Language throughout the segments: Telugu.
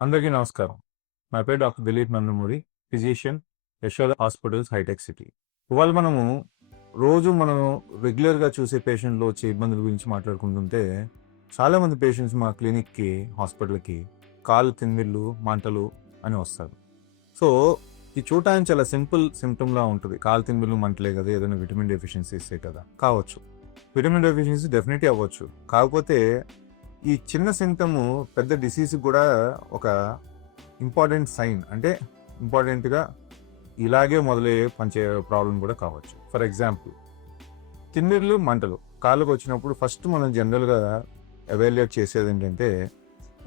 అందరికీ నమస్కారం. నా పేరు doctor Dilip Nandamuri, physician, Yashoda hospitals, hitech city. ఇవాళ మనం రెగ్యులర్‌గా చూసే పేషెంట్‌లో వచ్చే ఇబ్బందుల గురించి మాట్లాడుకుంటుంటే, చాలామంది పేషెంట్స్ మా క్లినిక్‌కి, హాస్పిటల్‌కి కాళ్ళు తిమ్మిర్లు, మంటలు అని వస్తారు. సో, ఇది చూడటానికి చాలా సింపుల్ సింప్టమ్‌లా ఉంటది. కాళ్ళు తిమ్మిర్లు, మంటలే కదా! ఏదైనా విటమిన్ డెఫిషియన్సీసే కదా! కావచ్చు. విటమిన్ డెఫిషియన్సీ డెఫినెట్‌లీ అవ్వచ్చు. కాకపోతే ఈ చిన్న సింప్టము పెద్ద డిసీజ్‌కి కూడా ఒక ఇంపార్టెంట్ సైన్. అంటే ఇంపార్టెంట్‌గా ఇలాగే మొదలయ్యే ప్రాబ్లం కూడా కావచ్చు. ఫర్ ఎగ్జాంపుల్, తిమ్మిర్లు, మంటలు కాళ్ళకు వచ్చినప్పుడు ఫస్ట్ మనం జనరల్‌గా ఎవాల్యుయేట్ చేసేది ఏంటంటే,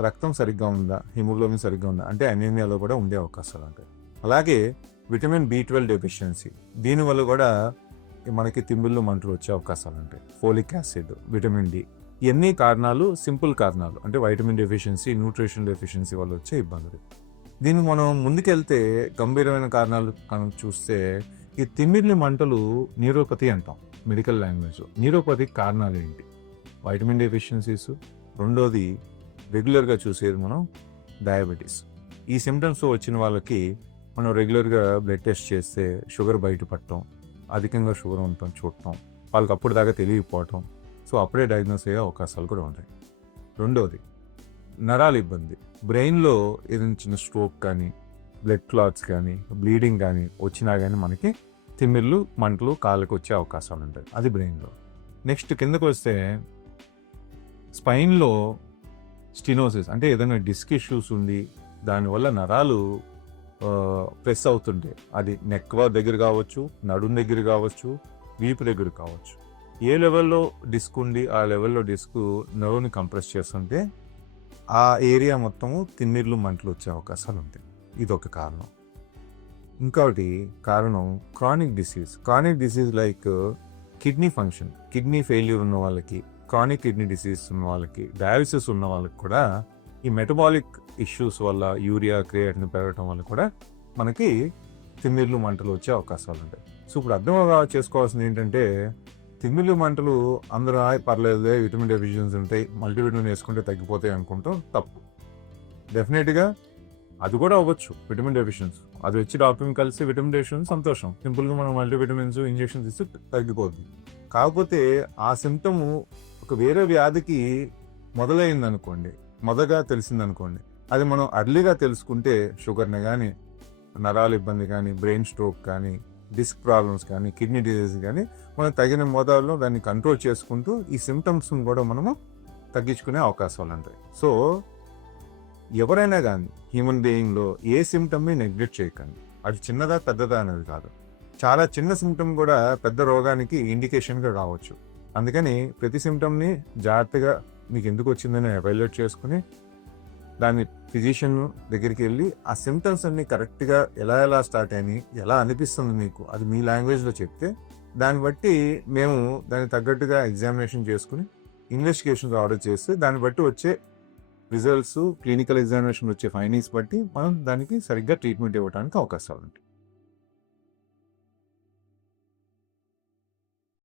రక్తం సరిగ్గా ఉందా, హిమోగ్లోబిన్ సరిగ్గా ఉందా, అంటే అనీమియాలో కూడా ఉండే అవకాశాలు ఉంటాయి. అలాగే విటమిన్ బి12 డెఫిషియన్సీ, దీనివల్ల కూడా మనకి తిమ్మిర్లు, మంటలు వచ్చే అవకాశాలు ఉంటాయి. ఫోలిక్ యాసిడ్, విటమిన్ డి, ఇవన్నీ కారణాలు సింపుల్ కారణాలు. అంటే వైటమిన్ డెఫిషియన్సీ, న్యూట్రిషన్ డెఫిషియన్సీ వల్ల వచ్చే ఇబ్బందులు. దీన్ని మనం ముందుకెళ్తే గంభీరమైన కారణాలు కనుక చూస్తే, ఈ తిమ్మిర్లు, మంటలు న్యూరోపతి అంటాం మెడికల్ లాంగ్వేజ్లో. న్యూరోపతి కారణాలు ఏంటి? వైటమిన్ డెఫిషియన్సీస్, రెండోది రెగ్యులర్గా చూసేది మనం డయాబెటీస్. ఈ సిమ్టమ్స్ వచ్చిన వాళ్ళకి మనం రెగ్యులర్గా బ్లడ్ టెస్ట్ చేస్తే షుగర్ బయటపడటం, అధికంగా షుగర్ ఉండటం చూడటం, వాళ్ళకి అప్పుడు దాకా తెలియకపోవటం, సో అప్పుడే డయాగ్నోస్ అయ్యే అవకాశాలు కూడా ఉంటాయి. రెండోది నరాల ఇబ్బంది. బ్రెయిన్లో ఏదైనా చిన్న స్ట్రోక్ కానీ, బ్లడ్ క్లాట్స్ కానీ, బ్లీడింగ్ కానీ వచ్చినా కానీ మనకి తిమ్మిర్లు, మంటలు కాళ్ళకు వచ్చే అవకాశాలు ఉంటాయి. అది బ్రెయిన్లో. నెక్స్ట్ కిందకు వస్తే స్పైన్లో స్టినోసిస్, అంటే ఏదైనా డిస్క్ ఇష్యూస్ ఉండి దానివల్ల నరాలు ప్రెస్ అవుతుంటే, అది నెక్ దగ్గర కావచ్చు, నడుం దగ్గర కావచ్చు, వీపు దగ్గర కావచ్చు. ఏ లెవెల్లో డిస్క్ ఉండి ఆ లెవెల్లో డిస్క్ నర్వ్ని కంప్రెస్ చేస్తుంటే ఆ ఏరియా మొత్తము తిమ్మిర్లు, మంటలు వచ్చే అవకాశాలు ఉంటాయి. ఇదొక కారణం. ఇంకొకటి కారణం chronic disease like kidney function, kidney failure ఉన్న వాళ్ళకి, క్రానిక్ కిడ్నీ డిసీజ్ ఉన్న వాళ్ళకి, డయాలిసిస్ ఉన్న వాళ్ళకి కూడా ఈ మెటబాలిక్ ఇష్యూస్ వల్ల యూరియా, క్రియేటిన్ పెరగటం వల్ల కూడా మనకి తిమ్మిర్లు, మంటలు వచ్చే అవకాశాలు ఉంటాయి. సో ఇప్పుడు అర్థం చేసుకోవాల్సింది ఏంటంటే, తిమ్మిర్లు, మంటలు అందరూ పర్లేదులే, విటమిన్ డెఫిషియన్సీ ఉంటాయి, మల్టీవిటమిన్ వేసుకుంటే తగ్గిపోతాయి అనుకుంటాం. తప్పు. డెఫినెట్గా అది కూడా అవ్వచ్చు విటమిన్ డెఫిషియన్సీ. అది వచ్చి డాక్టర్ని కలిసి విటమిన్ డెఫిషియన్సీ సంతోషం, సింపుల్గా మనం మల్టీవిటమిన్స్ ఇంజెక్షన్స్ ఇస్తే తగ్గిపోద్ది. కాకపోతే ఆ సిమ్టము ఒక వేరే వ్యాధికి మొదలైందనుకోండి, మొదగా తెలిసిందనుకోండి, అది మనం అర్లీగా తెలుసుకుంటే షుగర్ని కానీ, నరాల ఇబ్బంది కానీ, బ్రెయిన్ స్ట్రోక్ కానీ, డిస్క్ ప్రాబ్లమ్స్ కానీ, కిడ్నీ డిజీజ్ కానీ, మనం తగిన మోతాదులో దాన్ని కంట్రోల్ చేసుకుంటూ ఈ సిమ్టమ్స్ని కూడా మనము తగ్గించుకునే అవకాశాలు ఉంటాయి. సో ఎవరైనా కానీ హ్యూమన్ బీయింగ్లో ఏ సిమ్టమ్ని నెగ్లెక్ట్ చేయకండి. అది చిన్నదా పెద్దదా అనేది కాదు. చాలా చిన్న సిమ్టమ్ కూడా పెద్ద రోగానికి ఇండికేషన్గా రావచ్చు. అందుకని ప్రతి సిమ్టమ్ని జాగ్రత్తగా మీకు ఎందుకు వచ్చిందని ఎవాల్యుయేట్ చేసుకుని దాన్ని ఫిజిషియన్ దగ్గరికి వెళ్ళి ఆ సిమ్టమ్స్ అన్ని కరెక్ట్గా ఎలా స్టార్ట్ అయినాయి, ఎలా అనిపిస్తుంది మీకు, అది మీ లాంగ్వేజ్లో చెప్తే దాన్ని బట్టి మేము దానికి తగ్గట్టుగా ఎగ్జామినేషన్ చేసుకుని ఇన్వెస్టిగేషన్స్ ఆర్డర్ చేస్తే దాన్ని బట్టి వచ్చే రిజల్ట్స్, క్లినికల్ ఎగ్జామినేషన్ వచ్చే ఫైండింగ్స్ బట్టి మనం దానికి సరిగ్గా ట్రీట్మెంట్ ఇవ్వడానికి అవకాశాలు ఉంటాయి.